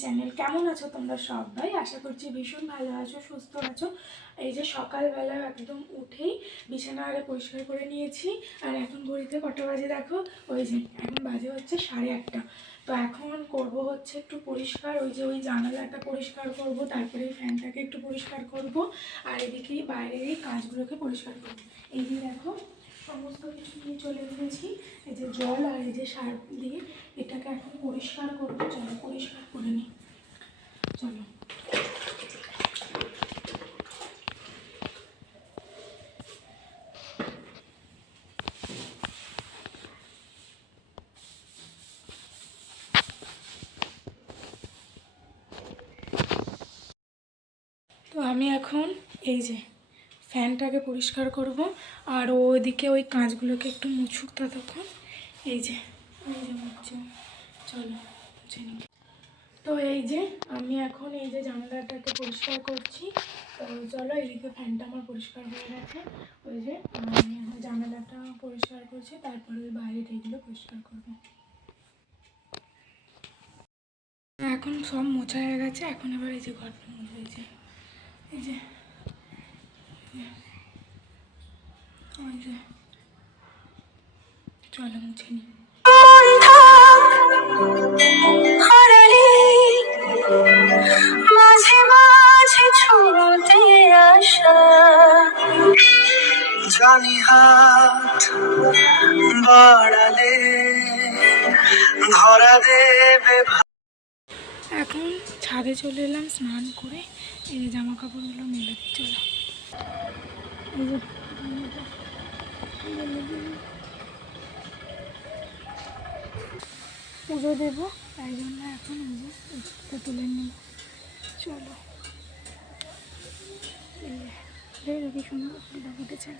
Channel. কেমন আছো তোমরা সবাই? আশা করছি ভীষণ ভালো আছো, সুস্থ আছো। এই যে সকালবেলা একদম উঠেই বিছানা আরে পরিষ্কার করে নিয়েছি। আর এখন ঘড়িতে কটা বাজে দেখো, ওই যে এখন বাজে হচ্ছে 8:30। তো এখন করব হচ্ছে একটু পরিষ্কার, ওই জানালাটা পরিষ্কার করব, তারপরে ফ্যানটাকে একটু পরিষ্কার করব, আর এদিকেই বাইরের এই কাজগুলোকে পরিষ্কার করব। এই যে দেখো সমস্ত কিছু নিয়ে চলে এসেছি, এই যে জল আর এই যে সার দিয়ে এটাকে এখন পরিষ্কার করবো। চলো পরিষ্কার করে নিই, চলো। তো আমি এখন এই যে ফ্যানটাকে পরিষ্কার করব, আর ওইদিকে ওই কাঁচগুলোকে একটু মুছুক ততক্ষণ। এই যে মুছছে, চলো মুছে নিই। তো এই যে আমি এখন এই যে জানালাটাকে পরিষ্কার করছি। তো চলো, এইদিকে ফ্যানটা আমার পরিষ্কার হয়ে গেছে। ওই যে আমি এখন জানালাটা পরিষ্কার করছি, তারপরে ওই বাইরের এইগুলো পরিষ্কার করবো। এখন সব মোছা হয়ে গেছে, এখন এবার এই যে ঘরটা মুছে, এই যে চলো মুছে নিই। জানি হাত বাড়ালে ধরা দেবে। এখন ছাদে চলে এলাম স্নান করে, এই জামা কাপড়গুলো মেলে দিই। চলো পুজো দেবো, তাই জন্য এখন এই যে তুলে নিই। চলো কি সুন্দর ফুলটা ফুটেছে।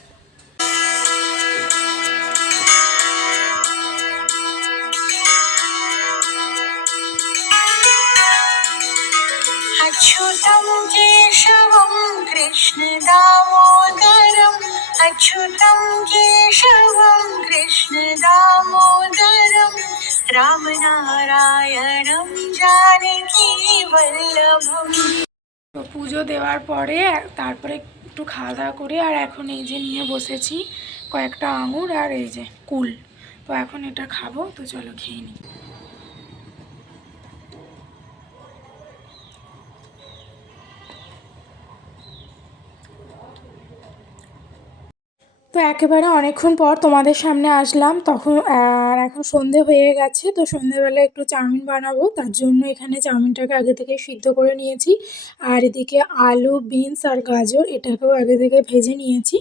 अच्युतं केशवं कृष्ण दामोदरम् अच्युतं केशवं कृष्ण दामोदरं रामनारायणं जानकी वल्लभम्। তো পুজো দেওয়ার পরে তারপরে একটু খাওয়া দাওয়া করে, আর এখন এই যে নিয়ে বসেছি কয়েকটা আঙুর আর এই যে কুল। তো এখন এটা খাবো, তো চলো খেয়ে নিই। তো একেবারে অনেকক্ষণ পর তোমাদের সামনে আসলাম, তখন আর এখন সন্ধে হয়ে গেছে। তো সন্ধেবেলা একটু চাউমিন বানাবো, তার জন্য এখানে চাউমিনটাকে আগে থেকে সিদ্ধ করে নিয়েছি। আর এদিকে আলু, বিনস আর গাজর এটাকেও আগে থেকে ভেজে নিয়েছি।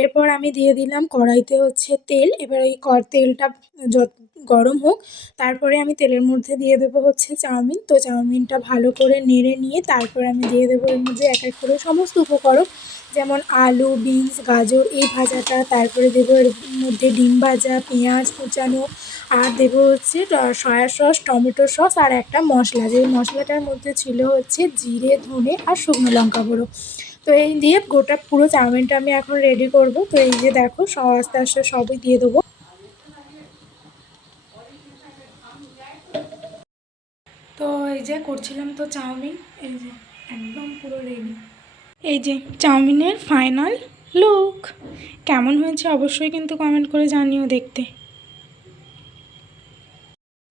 এরপর আমি দিয়ে দিলাম কড়াইতে হচ্ছে তেল। এবার এই তেলটা যত গরম হোক, তারপরে আমি তেলের মধ্যে দিয়ে দেবো হচ্ছে চাউমিন। তো চাউমিনটা ভালো করে নেড়ে নিয়ে তারপর আমি দিয়ে দেবো এর মধ্যে এক এক করে সমস্ত উপকরণ, যেমন আলু, বিনস, গাজর এই ভাজাটা, তারপরে দেবো এর মধ্যে ডিম ভাজা, পেঁয়াজ কুচানো, আর দেবো হচ্ছে সয়া সস, টমেটো সস আর একটা মশলা, যেই মশলাটার মধ্যে ছিল হচ্ছে জিরে, ধনে আর শুকনো লঙ্কা গুঁড়ো। তো এই দিয়ে গোটা পুরো চাউমিনটা আমি এখন রেডি করব। তো এই যে দেখো সব আস্তে আস্তে সবই দিয়ে দেবো। তো এই যে করছিলাম তো চাউমিন, এই যে একদম পুরো রেডি। এই যে চাউমিনের ফাইনাল লুক। কেমন হয়েছে অবশ্যই কিন্তু কমেন্ট করে জানিও দেখতে।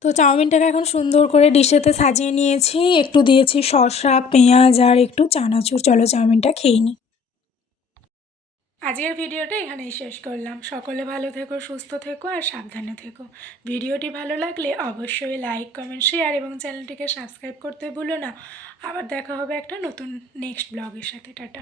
তো চাউমিনটাকে এখন সুন্দর করে ডিশেতে সাজিয়ে নিয়েছি, একটু দিয়েছি শসা, পেঁয়াজ আর একটু চানাচুর। চলো চাউমিনটা খেয়ে নিই। আজকের ভিডিওটা এখানেই শেষ করলাম। সকলে ভালো থেকো, সুস্থ থেকো আর সাবধানে থেকো। ভিডিওটি ভালো লাগলে অবশ্যই লাইক, কমেন্ট, শেয়ার এবং চ্যানেলটিকে সাবস্ক্রাইব করতে ভুলো না। আবার দেখা হবে একটা নতুন নেক্সট ব্লগের সাথে। টাটা।